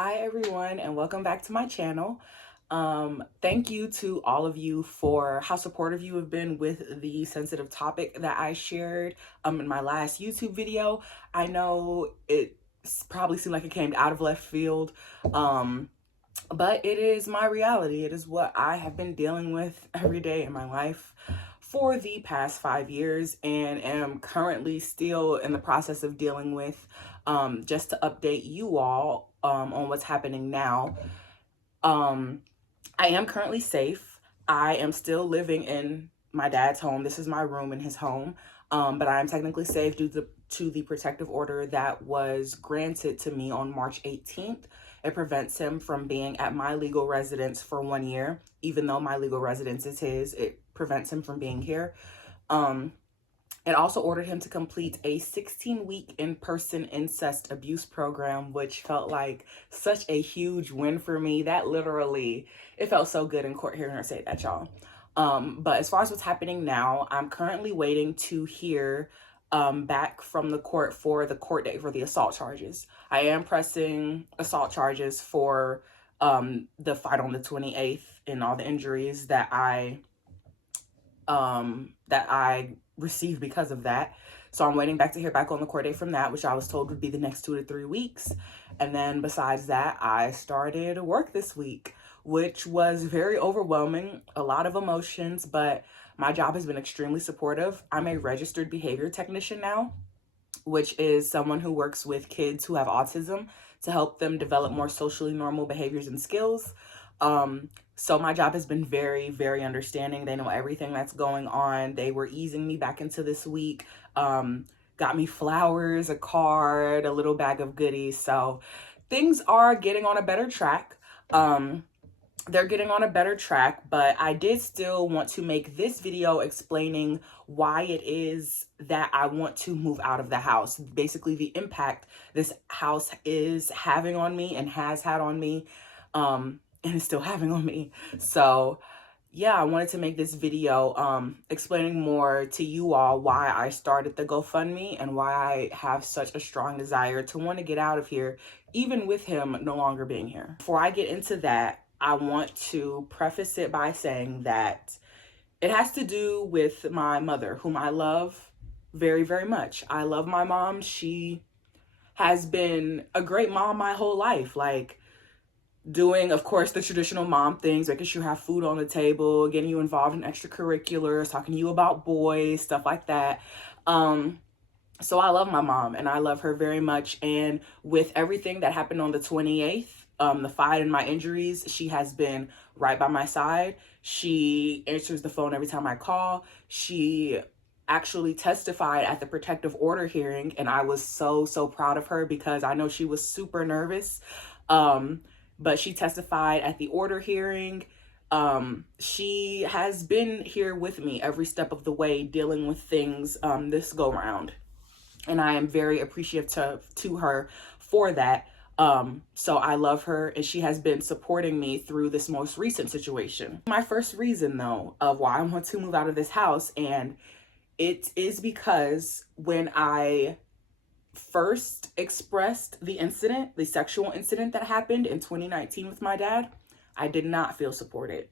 Hi everyone and welcome back to my channel. Thank you to all of you for how supportive you have been with the sensitive topic that I shared in my last YouTube video. I know it probably seemed like it came out of left field, but it is my reality. It is what I have been dealing with every day in my life for the past 5 years and am currently still in the process of dealing with. Just to update you all on what's happening now. I am currently safe. I am still living in my dad's home. This is my room in his home. But I am technically safe due to the protective order that was granted to me on March 18th. It prevents him from being at my legal residence for 1 year, even though my legal residence is his. It prevents him from being here. It also ordered him to complete a 16-week in-person incest abuse program, which felt like such a huge win for me. That literally, it felt so good in court hearing her say that, y'all. But as far as what's happening now, I'm currently waiting to hear back from the court for the court date for the assault charges. I am pressing assault charges for the fight on the 28th and all the injuries that I received because of that. So I'm waiting back to hear back on the court date from that, which I was told would be the next 2 to 3 weeks. And then besides that, I started work this week, which was very overwhelming, a lot of emotions, but my job has been extremely supportive. I'm a registered behavior technician now, which is someone who works with kids who have autism to help them develop more socially normal behaviors and skills. So my job has been very, very understanding. They know everything that's going on. They were easing me back into this week, got me flowers, a card, a little bag of goodies. So things are getting on a better track. They're getting on a better track, but I did still want to make this video explaining why it is that I want to move out of the house. Basically, the impact this house is having on me and has had on me, and is still having on me. So yeah, I wanted to make this video explaining more to you all why I started the GoFundMe and why I have such a strong desire to want to get out of here, even with him no longer being here. Before I get into that, I want to preface it by saying that it has to do with my mother, whom I love very, very much. I love my mom. She has been a great mom my whole life. Like, doing, of course, the traditional mom things, making sure you have food on the table, getting you involved in extracurriculars, talking to you about boys, stuff like that. So I love my mom and I love her very much. And with everything that happened on the 28th, the fight and my injuries, she has been right by my side. She answers the phone every time I call. She actually testified at the protective order hearing, and I was so proud of her because I know she was super nervous. But she testified at the order hearing. She has been here with me every step of the way dealing with things this go round. And I am very appreciative to her for that. So I love her, and she has been supporting me through this most recent situation. My first reason, though, of why I want to move out of this house, and it is because when I first expressed the incident, the sexual incident that happened in 2019 with my dad, I did not feel supported.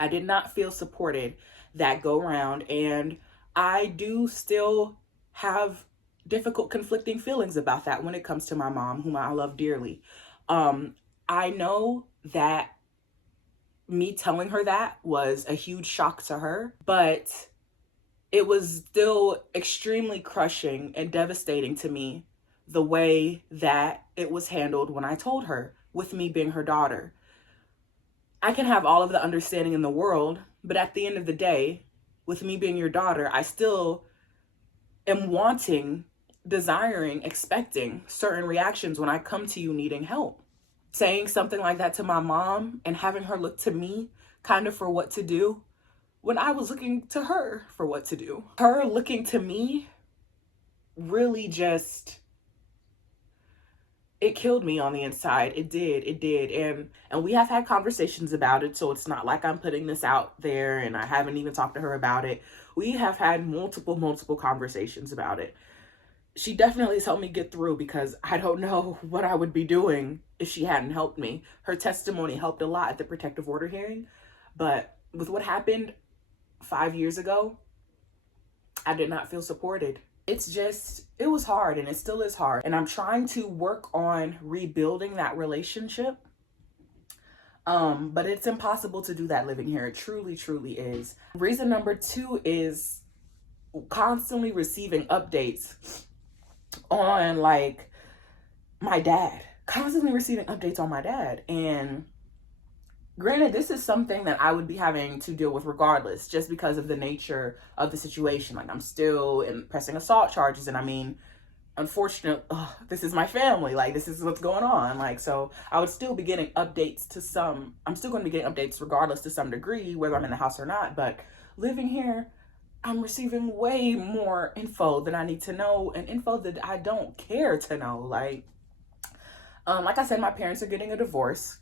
I did not feel supported that go round, and I do still have difficult conflicting feelings about that when it comes to my mom, whom I love dearly. I know that me telling her that was a huge shock to her, but it was still extremely crushing and devastating to me the way that it was handled when I told her, with me being her daughter. I can have all of the understanding in the world, but at the end of the day, with me being your daughter, I still am wanting, desiring, expecting certain reactions when I come to you needing help. Saying something like that to my mom and having her look to me kind of for what to do when I was looking to her for what to do. Her looking to me really just, it killed me on the inside. It did. And we have had conversations about it, so it's not like I'm putting this out there and I haven't even talked to her about it. We have had multiple conversations about it. she definitely has helped me get through, because I don't know what I would be doing if she hadn't helped me. Her testimony helped a lot at the protective order hearing, but with what happened 5 years ago, I did not feel supported. It was hard, and it still is hard. And I'm trying to work on rebuilding that relationship. But it's impossible to do that living here. It truly, truly is. Reason number two is constantly receiving updates on like my dad. Constantly receiving updates on my dad. And granted, this is something that I would be having to deal with regardless, just because of the nature of the situation. Like, I'm still in pressing assault charges, and I mean, unfortunately, this is my family. Like, this is what's going on. Like, so I would still be getting updates I'm still going to be getting updates regardless to some degree, whether I'm in the house or not. But living here, I'm receiving way more info than I need to know, and info that I don't care to know. Like I said, my parents are getting a divorce.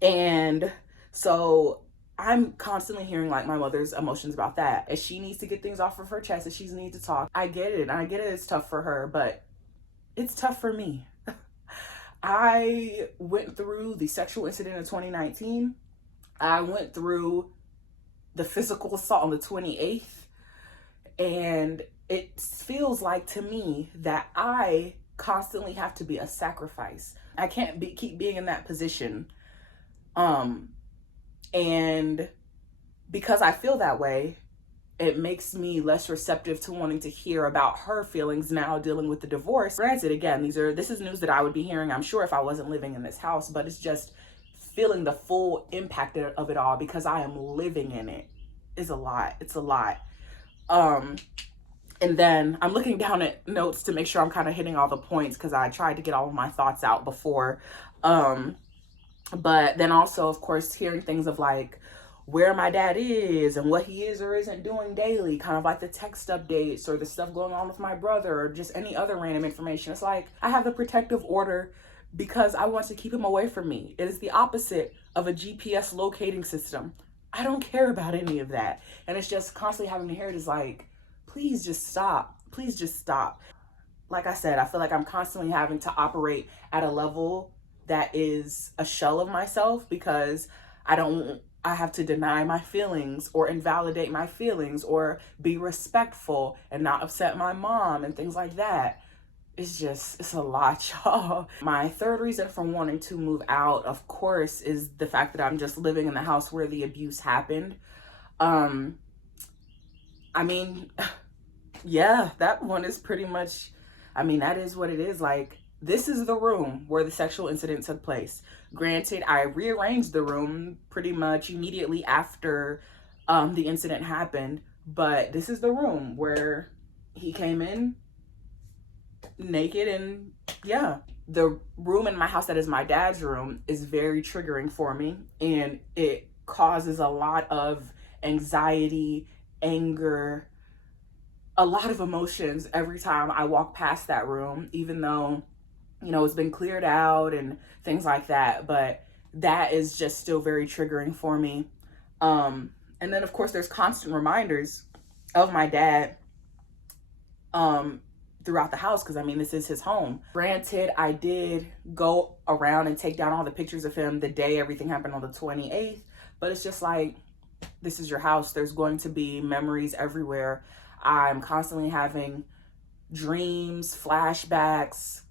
And so I'm constantly hearing like my mother's emotions about that. As she needs to get things off of her chest, as she needs to talk. I get it. And I get it. It's tough for her, but it's tough for me. I went through the sexual incident in 2019. I went through the physical assault on the 28th. And it feels like to me that I constantly have to be a sacrifice. I can't keep being in that position. And because I feel that way, it makes me less receptive to wanting to hear about her feelings now dealing with the divorce. Granted, again, this is news that I would be hearing, I'm sure, if I wasn't living in this house, but it's just feeling the full impact of it all because I am living in it is a lot. It's a lot. And then I'm looking down at notes to make sure I'm kind of hitting all the points, because I tried to get all of my thoughts out before. But then also, of course, hearing things of like where my dad is and what he is or isn't doing daily, kind of like the text updates or the stuff going on with my brother or just any other random information. It's like I have the protective order because I want to keep him away from me. It is the opposite of a GPS locating system. I don't care about any of that. And it's just constantly having to hear it is like, please just stop. Please just stop. Like I said, I feel like I'm constantly having to operate at a level that is a shell of myself, because I have to deny my feelings or invalidate my feelings or be respectful and not upset my mom and things like that. It's a lot, y'all. My third reason for wanting to move out, of course, is the fact that I'm just living in the house where the abuse happened. I mean, yeah, that one is pretty much, that is what it is. Like, this is the room where the sexual incident took place. Granted, I rearranged the room pretty much immediately after the incident happened, but this is the room where he came in naked, and yeah. The room in my house that is my dad's room is very triggering for me, and it causes a lot of anxiety, anger, a lot of emotions every time I walk past that room, even though it's been cleared out and things like that. But that is just still very triggering for me. And then, of course, there's constant reminders of my dad throughout the house, because this is his home. Granted, I did go around and take down all the pictures of him the day everything happened on the 28th, but it's just like, this is your house. There's going to be memories everywhere. I'm constantly having dreams, flashbacks,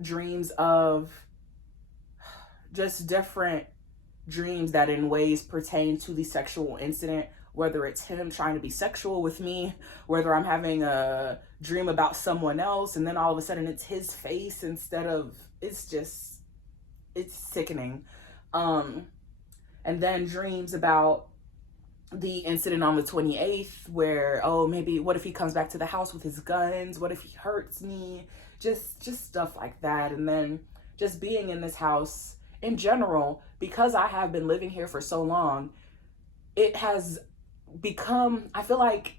dreams of just different dreams that in ways pertain to the sexual incident, whether it's him trying to be sexual with me, whether I'm having a dream about someone else and then all of a sudden it's his face instead of, it's sickening. And then dreams about the incident on the 28th where, maybe what if he comes back to the house with his guns? What if he hurts me? Just stuff like that. And then just being in this house in general, because I have been living here for so long, it has become, I feel like,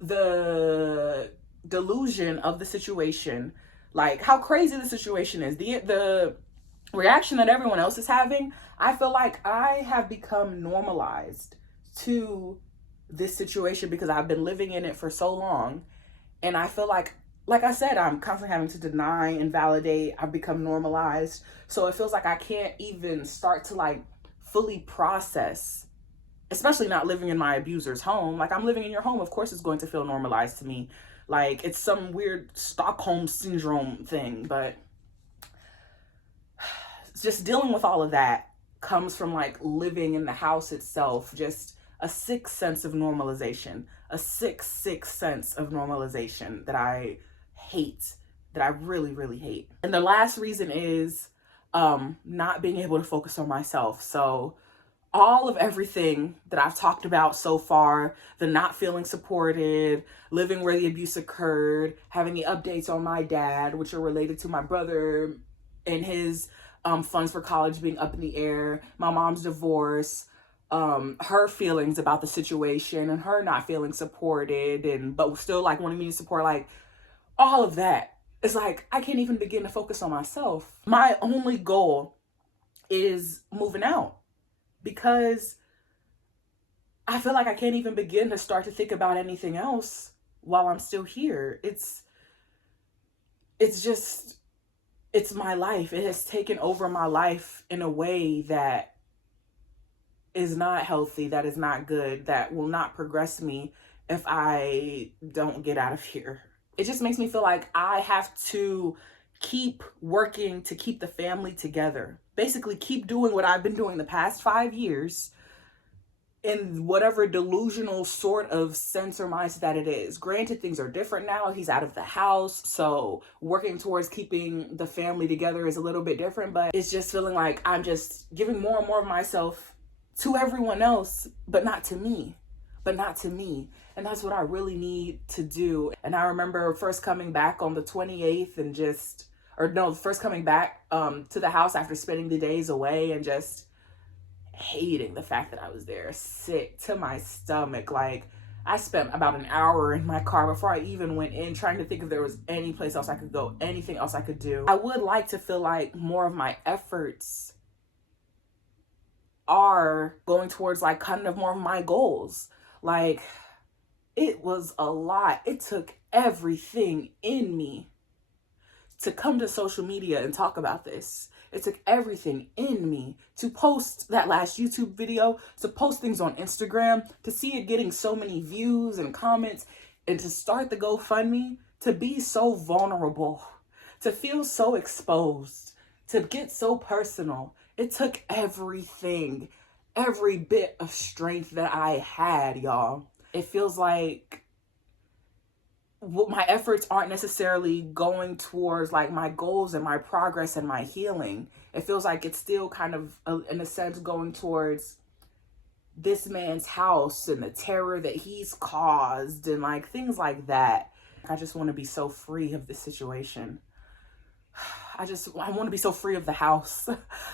the delusion of the situation, like how crazy the situation is, the reaction that everyone else is having, I feel like I have become normalized to this situation because I've been living in it for so long. And I feel like I said, I'm constantly having to deny and validate. I've become normalized. So it feels like I can't even start to like fully process, especially not living in my abuser's home. Like, I'm living in your home. Of course, it's going to feel normalized to me. Like, it's some weird Stockholm syndrome thing. But just dealing with all of that comes from like living in the house itself. Just a sick sense of normalization, a sick sense of normalization that I hate, that I really, really hate. And the last reason is not being able to focus on myself. So all of everything that I've talked about so far, the not feeling supported, living where the abuse occurred, having the updates on my dad, which are related to my brother and his funds for college being up in the air, my mom's divorce, her feelings about the situation and her not feeling supported, and but still like wanting me to support, like all of that. It's like I can't even begin to focus on myself. My only goal is moving out, because I feel like I can't even begin to start to think about anything else while I'm still here. It's just, it's my life. It has taken over my life in a way that is not healthy, that is not good, that will not progress me if I don't get out of here. It just makes me feel like I have to keep working to keep the family together. Basically, keep doing what I've been doing the past 5 years in whatever delusional sort of sense or mindset that it is. Granted, things are different now. He's out of the house, so working towards keeping the family together is a little bit different, but it's just feeling like I'm just giving more and more of myself to everyone else, but not to me. And that's what I really need to do. And I remember first coming back on the 28th and first coming back to the house after spending the days away and just hating the fact that I was there, sick to my stomach. Like, I spent about an hour in my car before I even went in, trying to think if there was any place else I could go, anything else I could do. I would like to feel like more of my efforts are going towards like kind of more of my goals. Like, it was a lot. It took everything in me to come to social media and talk about this. It took everything in me to post that last YouTube video, to post things on Instagram, to see it getting so many views and comments, and to start the GoFundMe, to be so vulnerable, to feel so exposed, to get so personal. It took everything, every bit of strength that I had, y'all. It feels like my efforts aren't necessarily going towards like my goals and my progress and my healing. It feels like it's still kind of, in a sense, going towards this man's house and the terror that he's caused and like things like that. I just want to be so free of this situation. I want to be so free of the house.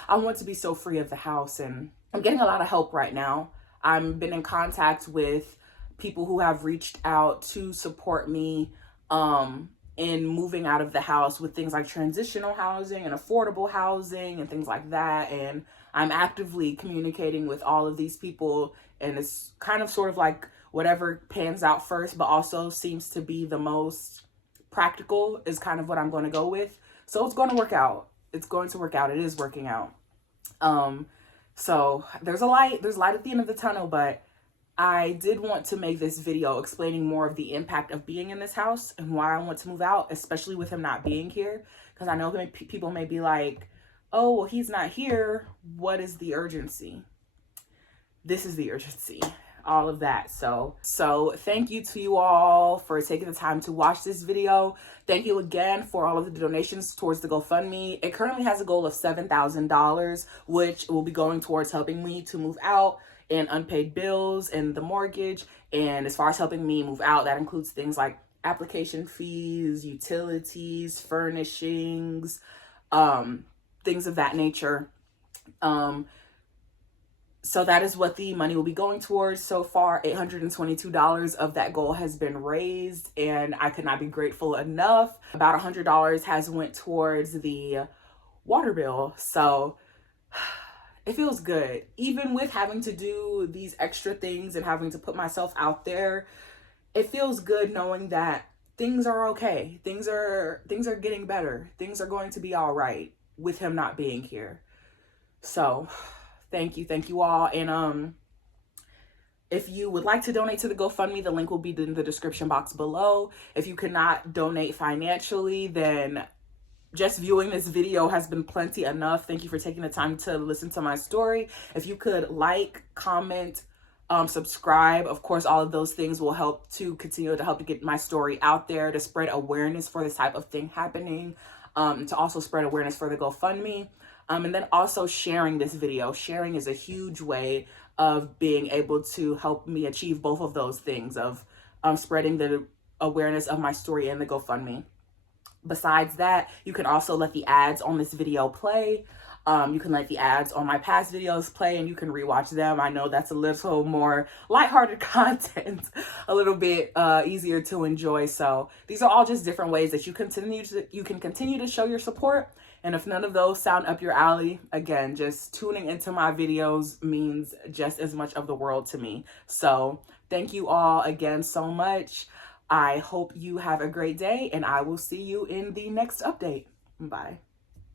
I want to be so free of the house. And I'm getting a lot of help right now. I've been in contact with people who have reached out to support me in moving out of the house with things like transitional housing and affordable housing and things like that. And I'm actively communicating with all of these people, and it's kind of sort of like whatever pans out first, but also seems to be the most practical is kind of what I'm going to go with. So it's going to work out. It's going to work out. It is working out. So there's light at the end of the tunnel, but I did want to make this video explaining more of the impact of being in this house and why I want to move out, especially with him not being here. Because I know people may be like, oh, well, he's not here. What is the urgency? This is the urgency. All of that. So thank you to you all for taking the time to watch this video. Thank you again for all of the donations towards the GoFundMe. It currently has a goal of $7,000, which will be going towards helping me to move out and unpaid bills and the mortgage. And as far as helping me move out, that includes things like application fees, utilities, furnishings, things of that nature. So that is what the money will be going towards. So far, $822 of that goal has been raised, and I could not be grateful enough. About $100 has went towards the water bill. So it feels good. Even with having to do these extra things and having to put myself out there, it feels good knowing that things are okay. Things are getting better. Things are going to be all right with him not being here. So, thank you all. And if you would like to donate to the GoFundMe, the link will be in the description box below. If you cannot donate financially, then just viewing this video has been plenty enough. Thank you for taking the time to listen to my story. If you could like, comment, subscribe, of course, all of those things will help to continue to help to get my story out there, to spread awareness for this type of thing happening, to also spread awareness for the GoFundMe. And then also sharing this video. Sharing is a huge way of being able to help me achieve both of those things, of spreading the awareness of my story and the GoFundMe. Besides that, you can also let the ads on this video play. You can let the ads on my past videos play and you can rewatch them. I know that's a little more lighthearted content, a little bit easier to enjoy. So these are all just different ways that you can continue to show your support. And if none of those sound up your alley, again, just tuning into my videos means just as much of the world to me. So thank you all again so much. I hope you have a great day and I will see you in the next update. Bye.